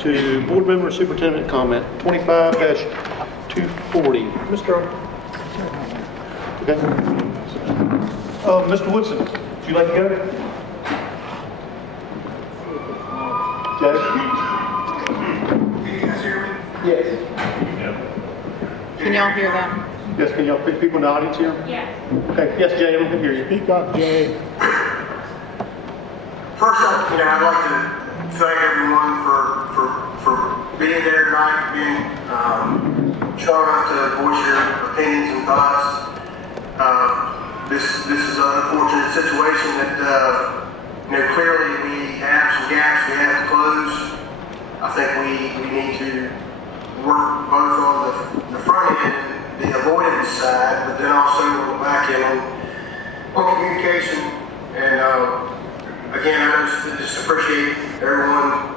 to board member superintendent comment, 25-240. Mr. Okay. Mr. Woodson, would you like to go? Jay? Can you guys hear me? Yes. Can y'all hear them? Yes, can y'all pick people in the audience here? Yes. Okay, yes, Jay, I can hear you. Speak up, Jay. First off, I'd like to thank everyone for being there tonight, being strong enough to voice your opinions and thoughts. This is an unfortunate situation that clearly we have some gaps we have to close. I think we need to work both on the front end, the avoidance side, but then also on the back end on communication. And again, I just appreciate everyone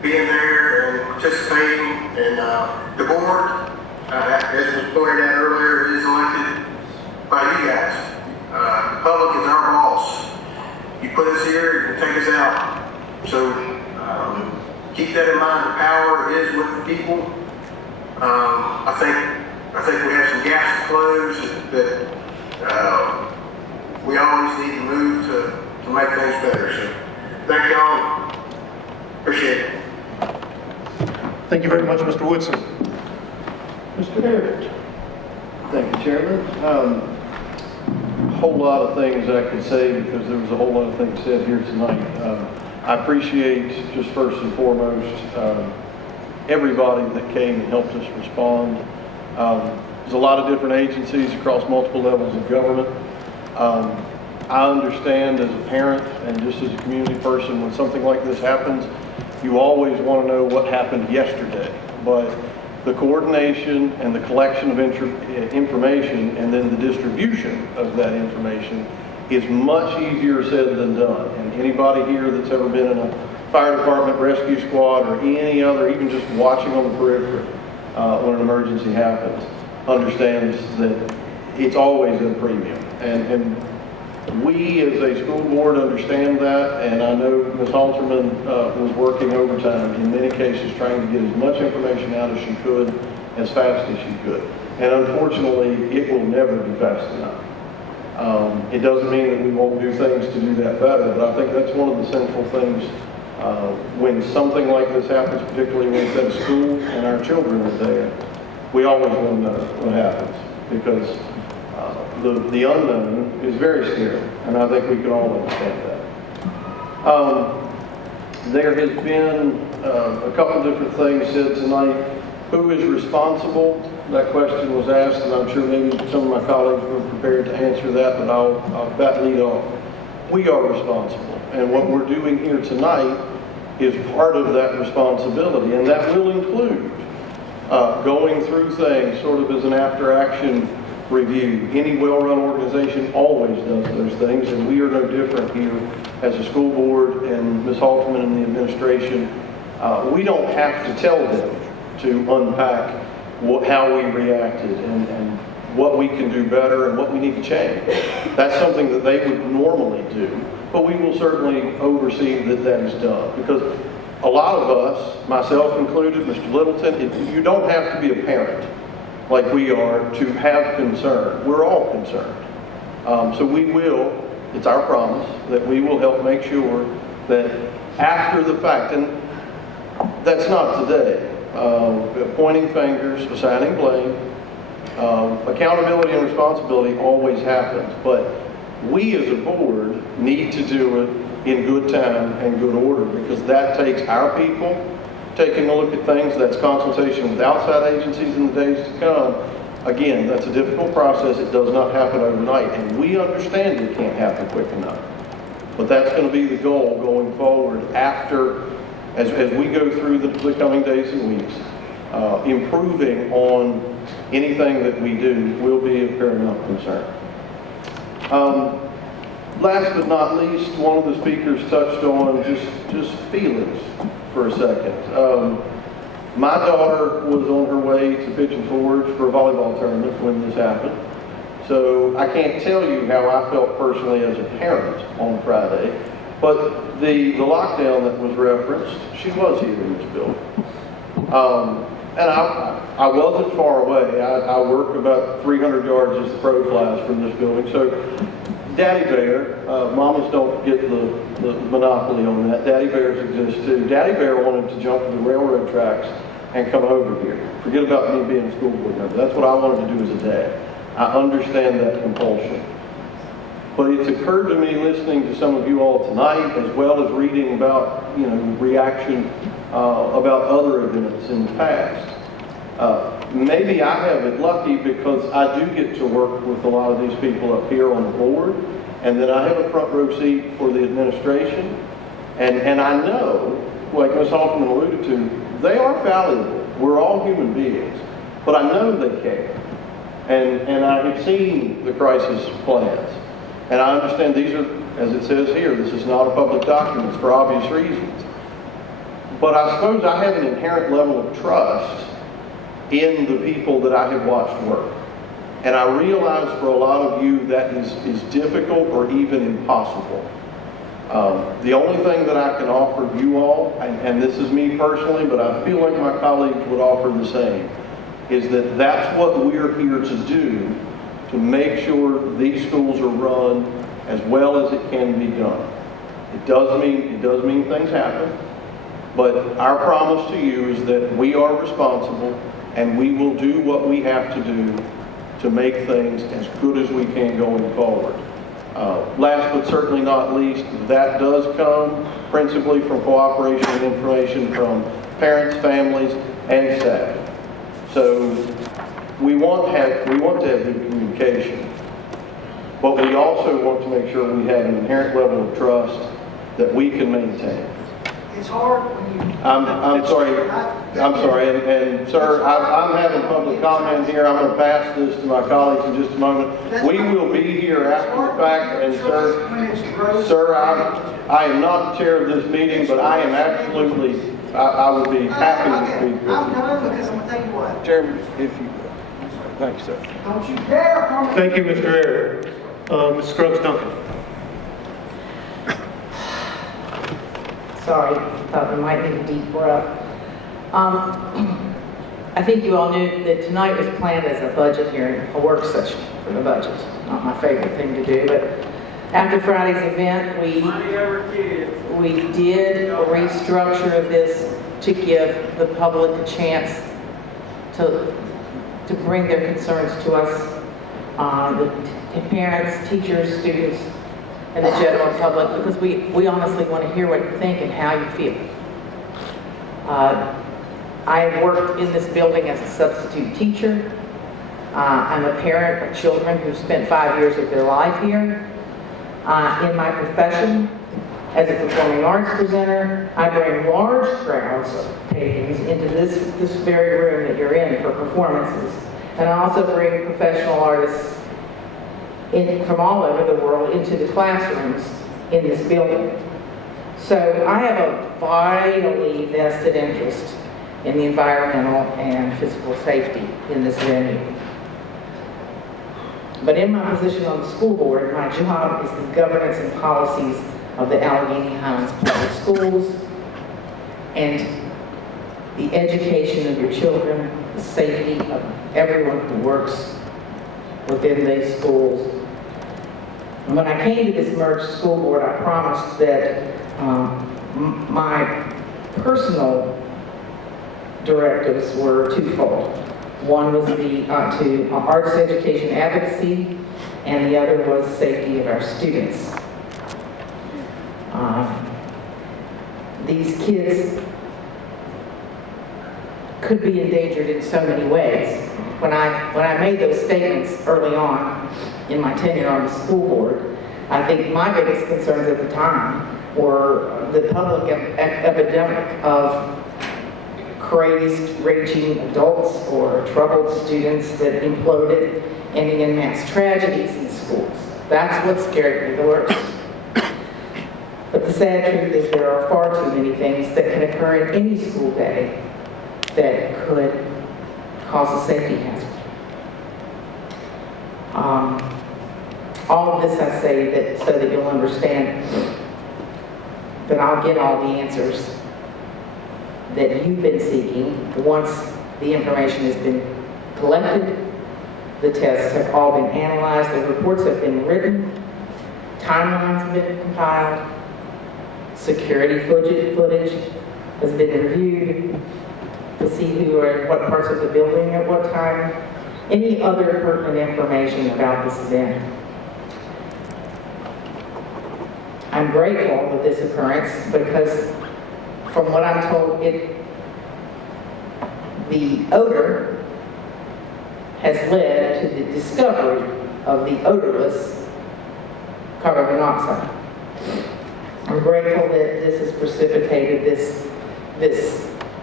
being there and participating. And the board, as was pointed out earlier, is elected by you guys. The public is our boss. You put us here, you can take us out. So keep that in mind. The power is with the people. I think we have some gaps to close that we always need to move to make things better. So thank y'all. Appreciate it. Thank you very much, Mr. Woodson. Mr. Garrett. Thank you, Chairman. A whole lot of things I could say because there was a whole lot of things said here tonight. I appreciate, just first and foremost, everybody that came and helped us respond. There's a lot of different agencies across multiple levels of government. I understand as a parent and just as a community person, when something like this happens, you always want to know what happened yesterday. But the coordination and the collection of information and then the distribution of that information is much easier said than done. And anybody here that's ever been in a fire department, rescue squad, or any other, even just watching on the periphery when an emergency happens, understands that it's always at a premium. And we as a school board understand that, and I know Ms. Halterman was working overtime in many cases trying to get as much information out as she could, as fast as she could. And unfortunately, it will never be fast enough. It doesn't mean that we won't do things to do that better, but I think that's one of the central things when something like this happens, particularly when it's at a school and our children are there. We always want to know what happens, because the unknown is very scary, and I think we can all understand that. There has been a couple different things said tonight. Who is responsible? That question was asked, and I'm sure maybe some of my colleagues were prepared to answer that, but I'll lead off. We are responsible, and what we're doing here tonight is part of that responsibility, and that will include going through things sort of as an after-action review. Any well-run organization always does those things, and we are no different here as a school board and Ms. Halterman and the administration. We don't have to tell them to unpack how we reacted and what we can do better and what we need to change. That's something that they would normally do, but we will certainly oversee that is done, because a lot of us, myself included, Mr. Littleton, you don't have to be a parent like we are to have concern. We're all concerned. So we will, it's our promise, that we will help make sure that after the fact, and that's not today, pointing fingers, assigning blame, accountability and responsibility always happens, but we as a board need to do it in good time and good order, because that takes our people taking a look at things. That's consultation with outside agencies in the days to come. Again, that's a difficult process. It does not happen overnight, and we understand it can't happen quick enough. But that's going to be the goal going forward after, as we go through the coming days and weeks. Improving on anything that we do will be of paramount concern. Last but not least, one of the speakers touched on just feelings for a second. My daughter was on her way to Pigeon Forge for a volleyball tournament when this happened. So I can't tell you how I felt personally as a parent on Friday, but the lockdown that was referenced, she was here in this building. And I wasn't far away. I work about 300 yards as the crow flies from this building. So Daddy Bear, mamas don't get the monopoly on that. Daddy Bears exist too. Daddy Bear wanted to jump the railroad tracks and come over here. Forget about me being a school board member. That's what I wanted to do as a dad. I understand that compulsion. But it's occurred to me listening to some of you all tonight, as well as reading about, reaction about other events in the past. Maybe I have it lucky because I do get to work with a lot of these people up here on the board, and then I have a front row seat for the administration. And I know, like Ms. Halterman alluded to, they are fallible. We're all human beings. But I know they care. And I have seen the crisis plans. And I understand these are, as it says here, this is not a public document for obvious reasons. But I suppose I have an inherent level of trust in the people that I have watched work. And I realize for a lot of you that is difficult or even impossible. The only thing that I can offer you all, and this is me personally, but I feel like my colleagues would offer the same, is that that's what we're here to do, to make sure these schools are run as well as it can be done. It does mean things happen, but our promise to you is that we are responsible and we will do what we have to do to make things as good as we can going forward. Last but certainly not least, that does come principally from cooperation and information from parents, families, and staff. So we want to have good communication, but we also want to make sure we have an inherent level of trust that we can maintain. It's hard when you... I'm sorry, and sir, I'm having public comment here. I'm going to pass this to my colleagues in just a moment. We will be here after the fact, and sir, I am not the chair of this meeting, but I am absolutely, I would be happy to speak with you. I'm done because I'm going to tell you what. Chairman, if you, thank you, sir. Don't you dare call me. Thank you, Mr. Air. Ms. Scruggs Duncan. Sorry, thought we might need a deep breath. I think you all knew that tonight was planned as a budget hearing, a work session for the budget. Not my favorite thing to do, but after Friday's event, we did restructure this to give the public a chance to bring their concerns to us, the parents, teachers, students, and the general public, because we honestly want to hear what you think and how you feel. I have worked in this building as a substitute teacher. I'm a parent of children who spent 5 years of their life here. In my profession, as a performing arts presenter, I bring large crowds of patrons into this very room that you're in for performances. And I also bring professional artists from all over the world into the classrooms in this building. So I have a vitally vested interest in the environmental and physical safety in this venue. But in my position on the school board, my job is the governance and policies of the Alleghany Highlands Public Schools and the education of your children, the safety of everyone who works within these schools. And when I came to this merged school board, I promised that my personal directives were twofold. One was to arts education advocacy, and the other was safety of our students. These kids could be endangered in so many ways. When I made those statements early on in my tenure on the school board, I think my biggest concerns at the time were the public epidemic of crazed, raging adults or troubled students that imploded, ending in mass tragedies in schools. That's what scared me the worst. But the sad truth is there are far too many things that can occur in any school day that could cause a safety hazard. All of this I say so that you'll understand that I'll get all the answers that you've been seeking. Once the information has been collected, the tests have all been analyzed, the reports have been written, timelines have been compiled, security footage has been reviewed to see who are in what parts of the building at what time, any other pertinent information about this event. I'm grateful with this occurrence because from what I'm told, the odor has led to the discovery of the odorless carbon monoxide. I'm grateful that this has precipitated this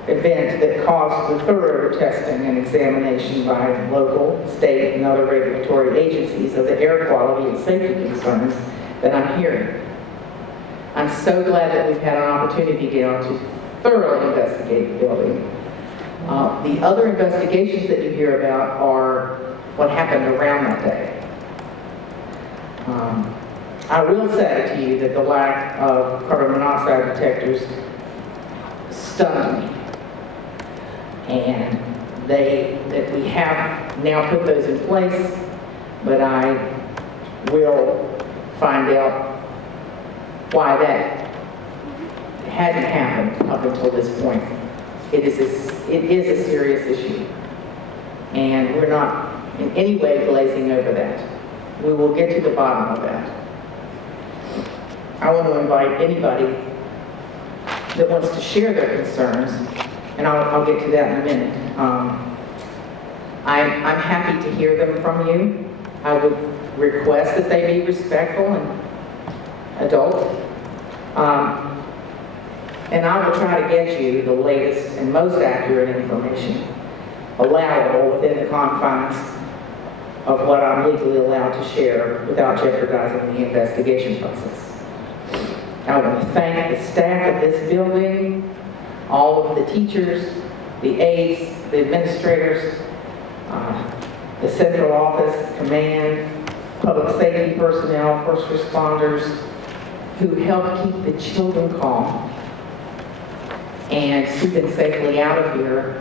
event that caused the thorough testing and examination by local, state, and other regulatory agencies of the air quality and safety concerns that I'm hearing. I'm so glad that we've had an opportunity now to thoroughly investigate the building. The other investigations that you hear about are what happened around that day. I will say to you that the lack of carbon monoxide detectors stunned me. And that we have now put those in place, but I will find out why that hadn't happened up until this point. It is a serious issue, and we're not in any way glazing over that. We will get to the bottom of that. I want to invite anybody that wants to share their concerns, and I'll get to that in a minute. I'm happy to hear them from you. I would request that they be respectful and adult. And I will try to get you the latest and most accurate information allowable within the confines of what I'm legally allowed to share without jeopardizing the investigation process. I want to thank the staff of this building, all of the teachers, the aides, the administrators, the central office, command, public safety personnel, first responders, who help keep the children calm and keep them safely out of here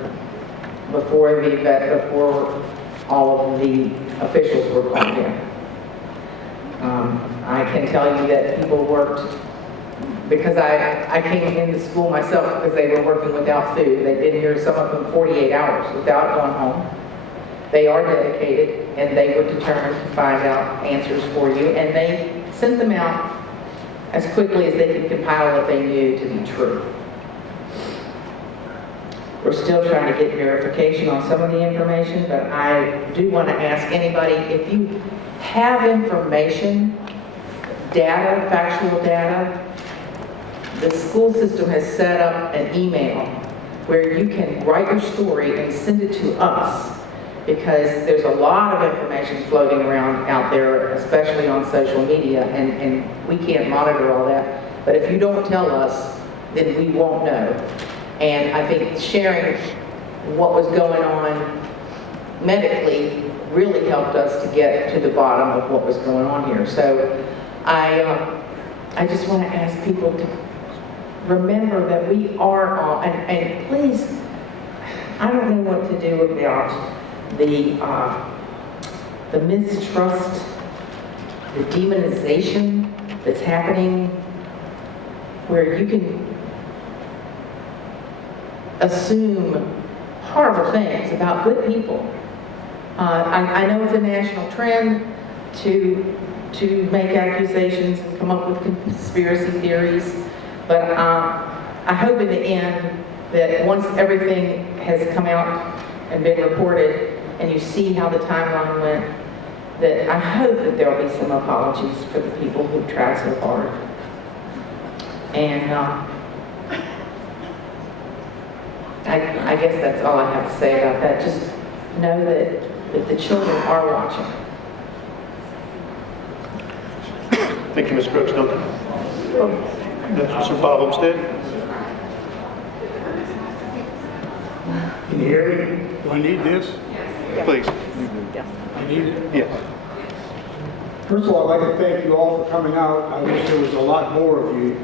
before the event, before all of the officials were called in. I can tell you that people worked, because I came into school myself because they were working without food. They've been here, some of them 48 hours without going home. They are dedicated, and they were determined to find out answers for you, and they sent them out as quickly as they could compile what they knew to be true. We're still trying to get verification on some of the information, but I do want to ask anybody, if you have information, data, factual data, the school system has set up an email where you can write your story and send it to us, because there's a lot of information floating around out there, especially on social media, and we can't monitor all that. But if you don't tell us, then we won't know. And I think sharing what was going on medically really helped us to get to the bottom of what was going on here. So I just want to ask people to remember that we are all, and please, I don't know what to do about the mistrust, the demonization that's happening, where you can assume horrible things about good people. I know it's a national trend to make accusations and come up with conspiracy theories, but I hope in the end that once everything has come out and been reported, and you see how the timeline went, that I hope that there'll be some apologies for the people who tried so hard. And I guess that's all I have to say about that. Just know that the children are watching. Thank you, Ms. Brooks. Duncan. Mr. Bob Olmsted. Can you hear me? Do I need this? Please. I need it? Yes. First of all, I'd like to thank you all for coming out. I wish there was a lot more of you.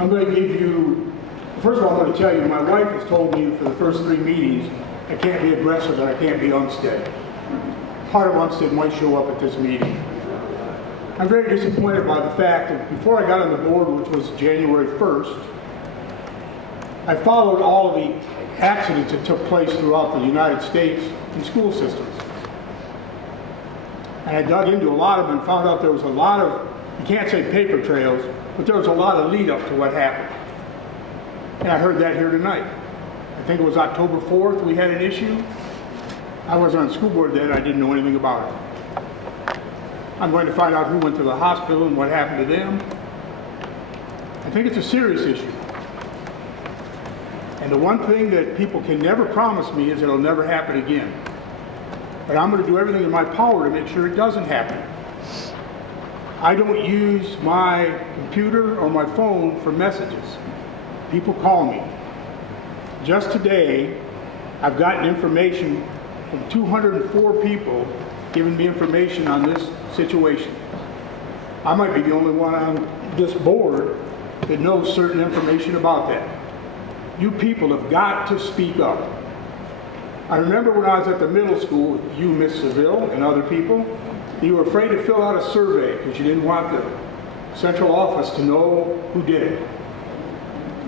I'm going to give you, first of all, I'm going to tell you, my wife has told me for the first 3 meetings, I can't be aggressive and I can't be unsteady. Part of unsteady might show up at this meeting. I'm very disappointed by the fact that before I got on the board, which was January 1st, I followed all of the accidents that took place throughout the United States in school systems. And I dug into a lot of them and found out there was a lot of, you can't say paper trails, but there was a lot of lead up to what happened. And I heard that here tonight. I think it was October 4th we had an issue. I wasn't on the school board then, I didn't know anything about it. I'm going to find out who went to the hospital and what happened to them. I think it's a serious issue. And the one thing that people can never promise me is it'll never happen again. But I'm going to do everything in my power to make sure it doesn't happen. I don't use my computer or my phone for messages. People call me. Just today, I've gotten information from 204 people giving me information on this situation. I might be the only one on this board that knows certain information about that. You people have got to speak up. I remember when I was at the middle school with you, Miss Seville, and other people, you were afraid to fill out a survey because you didn't want the central office to know who did it.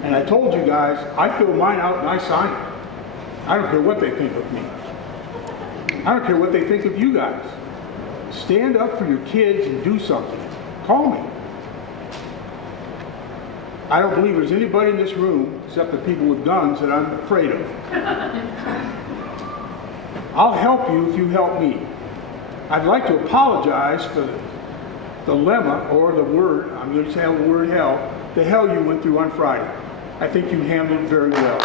And I told you guys, I fill mine out and I sign it. I don't care what they think of me. I don't care what they think of you guys. Stand up for your kids and do something. Call me. I don't believe there's anybody in this room, except the people with guns, that I'm afraid of. I'll help you if you help me. I'd like to apologize for the lemma, or the word, I'm going to say the word hell, the hell you went through on Friday. I think you handled it very well.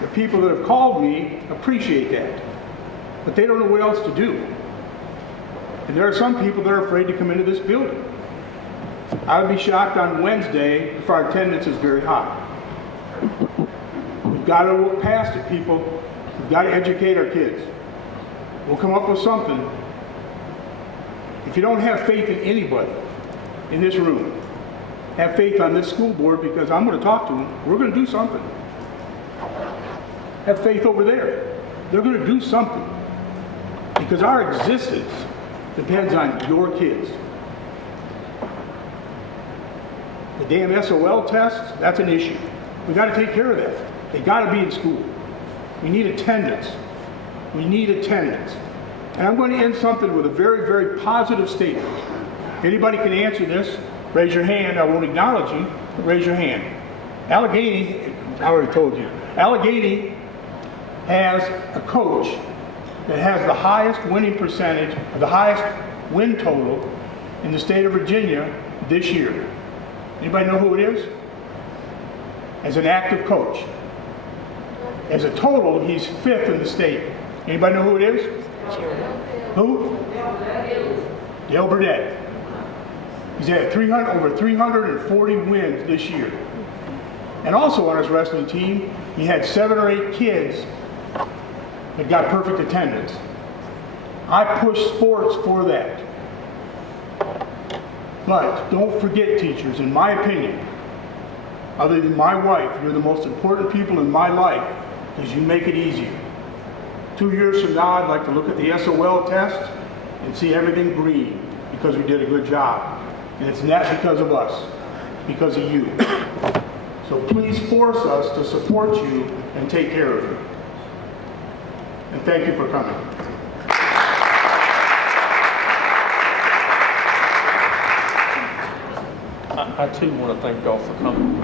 The people that have called me appreciate that, but they don't know what else to do. And there are some people that are afraid to come into this building. I would be shocked on Wednesday if our attendance is very high. We've got to look past it, people. We've got to educate our kids. We'll come up with something. If you don't have faith in anybody in this room, have faith on this school board, because I'm going to talk to them. We're going to do something. Have faith over there. They're going to do something. Because our existence depends on your kids. The damn SOL tests, that's an issue. We got to take care of that. They got to be in school. We need attendance. We need attendance. And I'm going to end something with a very, very positive statement. If anybody can answer this, raise your hand. I won't acknowledge you, but raise your hand. Alleghany, I already told you, Alleghany has a coach that has the highest winning percentage, the highest win total in the state of Virginia this year. Anybody know who it is? As an active coach. As a total, he's 5th in the state. Anybody know who it is? Who? Dale Burdett. He's had over 340 wins this year. And also on his wrestling team, he had 7 or 8 kids that got perfect attendance. I push sports for that. But don't forget, teachers, in my opinion, other than my wife, you're the most important people in my life because you make it easier. 2 years from now, I'd like to look at the SOL test and see everything green because we did a good job. And it's not because of us, it's because of you. So please force us to support you and take care of you. And thank you for coming. I too want to thank y'all for coming.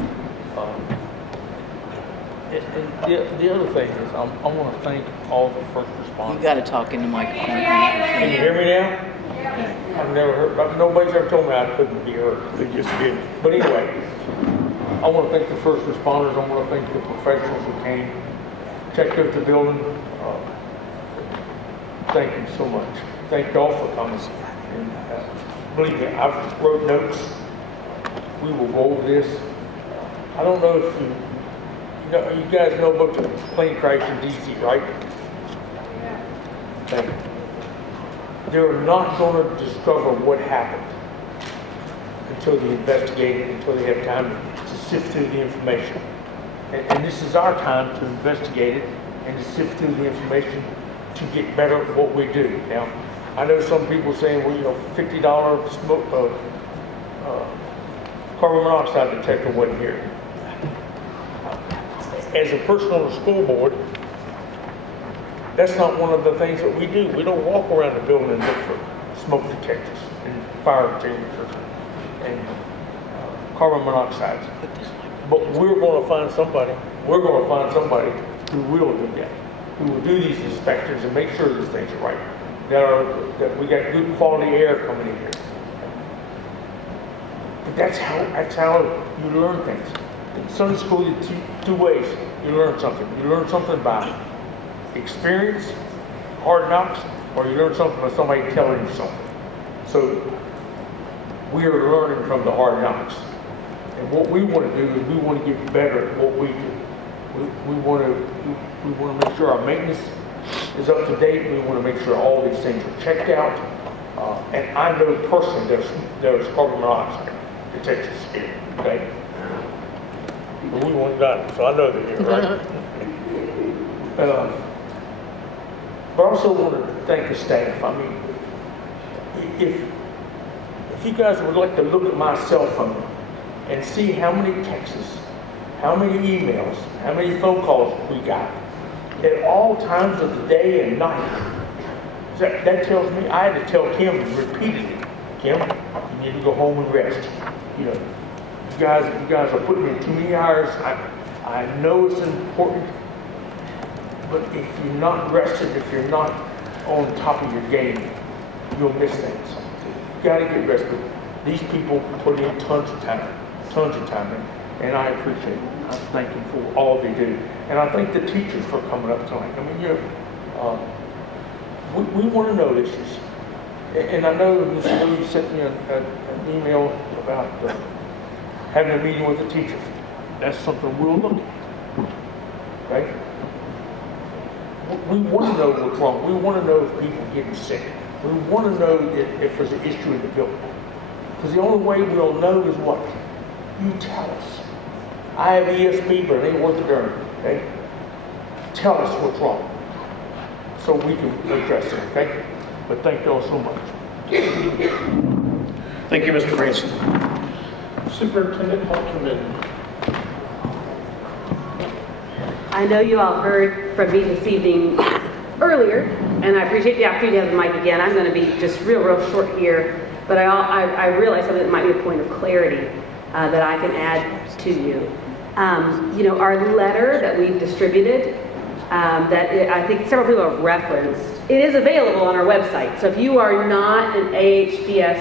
The other thing is, I want to thank all the first responders. You got to talk in the microphone. Can you hear me now? I've never heard, nobody's ever told me I couldn't be heard. They just did. But anyway, I want to thank the first responders. I want to thank the professionals who came, checked out the building. Thank you so much. Thank y'all for coming. And believe me, I've wrote notes. We will go over this. I don't know if you guys know about the plane crash in DC, right? Thank you. they're not going to discover what happened until they investigate it, until they have time to sift through the information. And this is our time to investigate it and to sift through the information to get better at what we do. Now, I know some people saying, well, you know, $50 smoke, carbon monoxide detector wasn't here. As a person on the school board, that's not one of the things that we do. We don't walk around the building and look for smoke detectors and fire extinguishers and carbon monoxide. But we're going to find somebody who will do that, who will do these inspections and make sure these things are right, that we got good quality air coming in here. But that's how you learn things. In Sunday school, you teach two ways. You learn something. You learn something by experience, hard knocks, or you learn something by somebody telling you something. So we are learning from the hard knocks. And what we want to do is we want to get better at what we do. We want to make sure our maintenance is up to date. We want to make sure all these things are checked out. And I know personally there's carbon monoxide detectors here, okay? But we want done, so I know they're here, right? But I also want to thank the staff. I mean, if you guys would like to look at my cell phone and see how many texts, how many emails, how many phone calls we got at all times of the day and night, that tells me, I had to tell Kim repeatedly, Kim, you need to go home and rest. You know, you guys are putting in too many hours. I know it's important, but if you're not rested, if you're not on top of your game, you'll miss things. You got to get rested. These people put in tons of time in, and I appreciate it. I thank them for all they do, and I thank the teachers for coming up tonight. I mean, you know, we want to know issues, and I know Mr. Lee sent me an email about having a meeting with the teachers. That's something we'll look at, right? We want to know what's wrong. We want to know if people are getting sick. We want to know if there's an issue in the building. Because the only way we'll know is what? You tell us. I have ESP, but it ain't worth a darn, okay? Tell us what's wrong so we can address it, okay? But thank you all so much. Thank you, Mr. Branson. Superintendent Holtzman. I know you all heard from me this evening earlier, and I appreciate the opportunity to have the mic again. I'm going to be just real short here, but I realize something that might be a point of clarity that I can add to you. You know, our letter that we've distributed, I think several people have referenced, it is available on our website. So if you are not an AHPS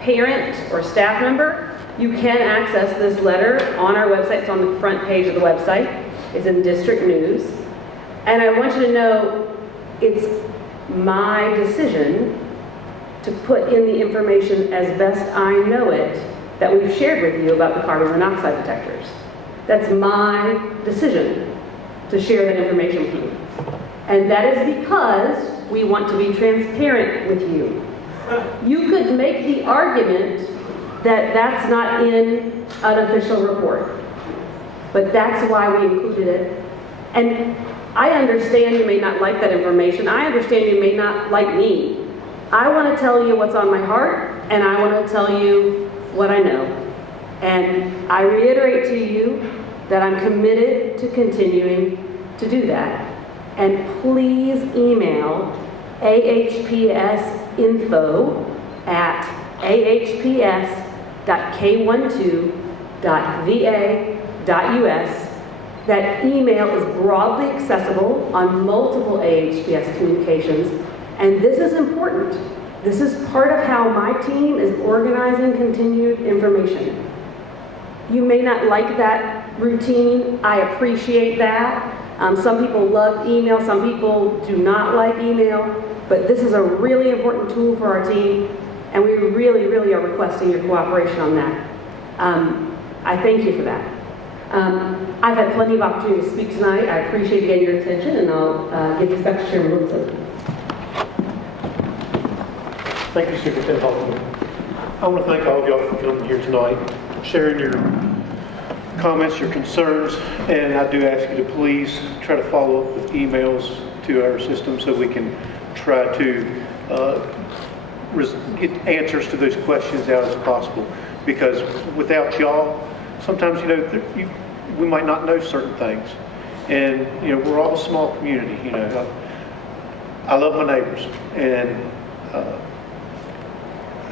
parent or staff member, you can access this letter on our website. It's on the front page of the website. It's in district news. And I want you to know it's my decision to put in the information as best I know it that we've shared with you about the carbon monoxide detectors. That's my decision to share that information with you. And that is because we want to be transparent with you. You could make the argument that that's not in an official report, but that's why we included it. And I understand you may not like that information. I understand you may not like me. I want to tell you what's on my heart, and I want to tell you what I know. And I reiterate to you that I'm committed to continuing to do that. And please email ahps.k12.va.us. That email is broadly accessible on multiple AHPS communications, and this is important. This is part of how my team is organizing continued information. You may not like that routine. I appreciate that. Some people love email, some people do not like email, but this is a really important tool for our team, and we really are requesting your cooperation on that. I thank you for that. I've had plenty of opportunity to speak tonight. I appreciate again your attention, and I'll give this back to Chairman Woodson. Thank you, Superintendent Hoffman. I want to thank all of y'all for coming here tonight, sharing your comments, your concerns, and I do ask you to please try to follow up with emails to our system so we can try to get answers to those questions out as possible. Because without y'all, sometimes, we might not know certain things. And, we're all a small community, I love my neighbors, and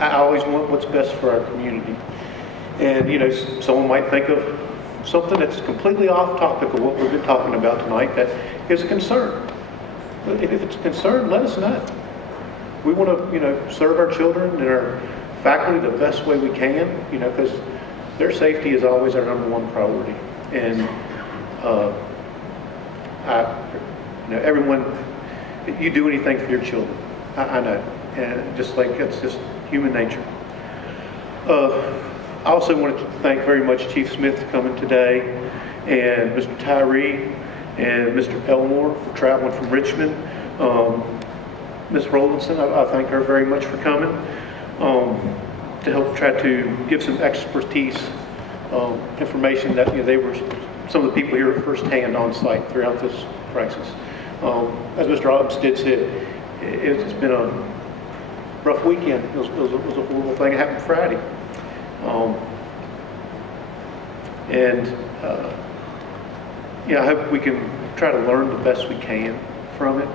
I always want what's best for our community. And, someone might think of something that's completely off topic of what we've been talking about tonight that is a concern. But if it's a concern, let us know. We want to, serve our children and our faculty the best way we can, because their safety is always our #1 priority. And everyone, you do anything for your children. I know, and just like it's just human nature. I also wanted to thank very much Chief Smith for coming today, and Mr. Tyree, and Mr. Elmore for traveling from Richmond. Ms. Rollinson, I thank her very much for coming to help try to give some expertise, information that they were some of the people here firsthand on site throughout this crisis. As Mr. Olmstead said, it's been a rough weekend. It was a horrible thing. It happened Friday. I hope we can try to learn the best we can from it.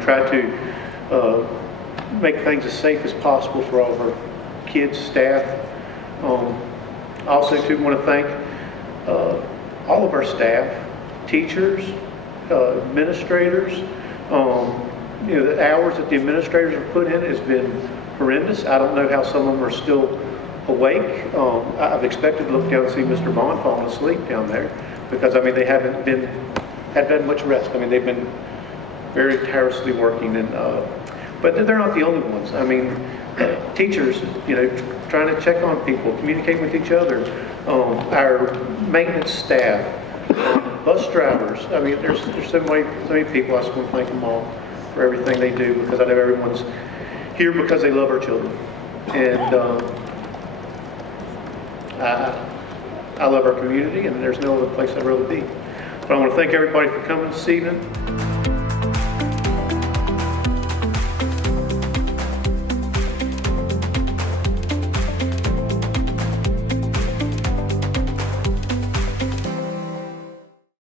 Try to make things as safe as possible for all of our kids, staff. I also too want to thank all of our staff, teachers, administrators. The hours that the administrators have put in has been horrendous. I don't know how some of them are still awake. I've expected to look down and see Mr. Bond falling asleep down there because, they haven't had much rest. They've been very tirelessly working, but they're not the only ones. Teachers, trying to check on people, communicate with each other, our maintenance staff, bus drivers. There's so many people. I just want to thank them all for everything they do, because I know everyone's here because they love our children. And I love our community, and there's no other place I'd rather be. But I want to thank everybody for coming this evening.